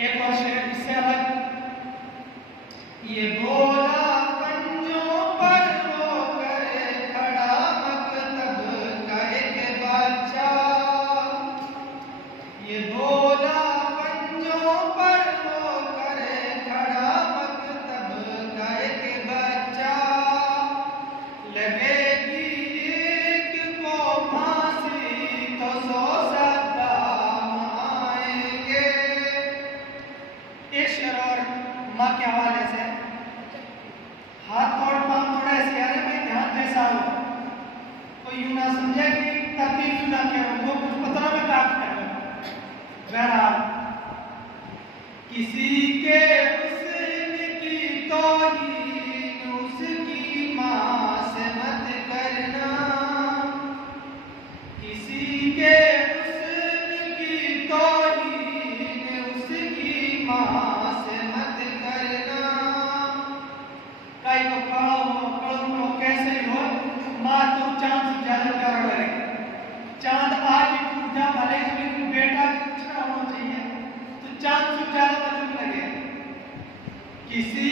एक और शेर इससे अलग, ये बोला पंजों पर रो कर खड़ा मकतब का एक बच्चा, ये बोला पंजों पर रो कर खड़ा मकतब का एक बच्चा, लगेगी एक को फांसी तो 100 सद्दाम आएंगे। एक शेर और माँ के हवाले से, हाथ तोड़ पाँव तोड़ ऐसे यार भाई ध्यान कैसा हो, तो यूं ना समझे कि तरतीब ना करो, वो कुछ पत्रों में काट कर बहरहाल किसी के हुस्न की तौहीन उसकी माँ से मत करना, किसी के हुस्न की तौहीन उसकी माँ से मत करना। कई को कड़ो कैसे हो, माँ तो चांद से ज्यादा प्यारा लगे, चांद आज ही टूट जा भले लेकिन बेटा अच्छा होना चाहिए, तो चांद से ज्यादा लगे। किसी